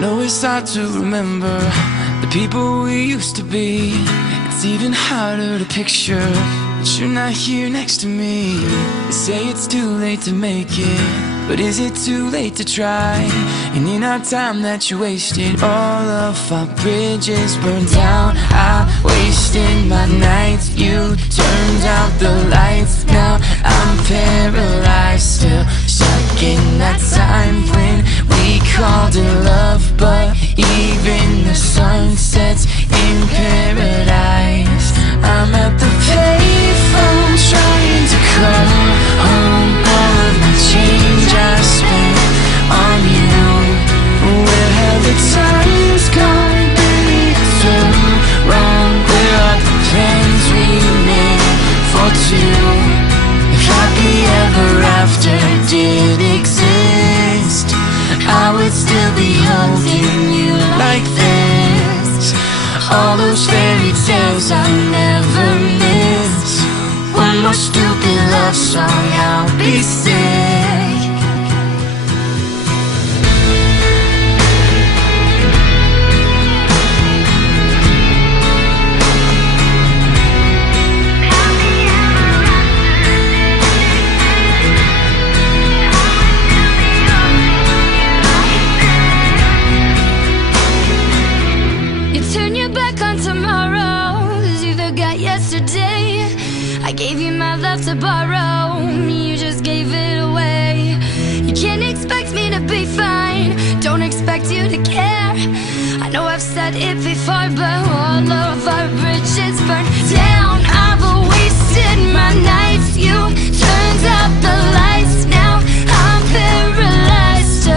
know it's hard to remember the people we used to be. It's even harder to picture that you're not here next to me. They say it's too late to make it, but is it too late to try? And in our time that you wasted, all of our bridges burned down. I wasted my nights, you turned out the lights. Now I'm paralyzed, still stuck in that time when we called it love. But even the sun sets in paradise. I'm at the payphone trying to call home all of the change I spent on you. Where have the times gone, baby? It's so wrong. Where are the plans we made for two? If happy ever after did exist, I would still be holding you like this. All those fairy tales I never miss. One more stupid love song, I'll be sick. Yesterday, I gave you my love to borrow, you just gave it away. You can't expect me to be fine, don't expect you to care. I know I've said it before, but all of our bridges burned down. I've wasted my nights, you turned out the lights. Now I'm paralyzed,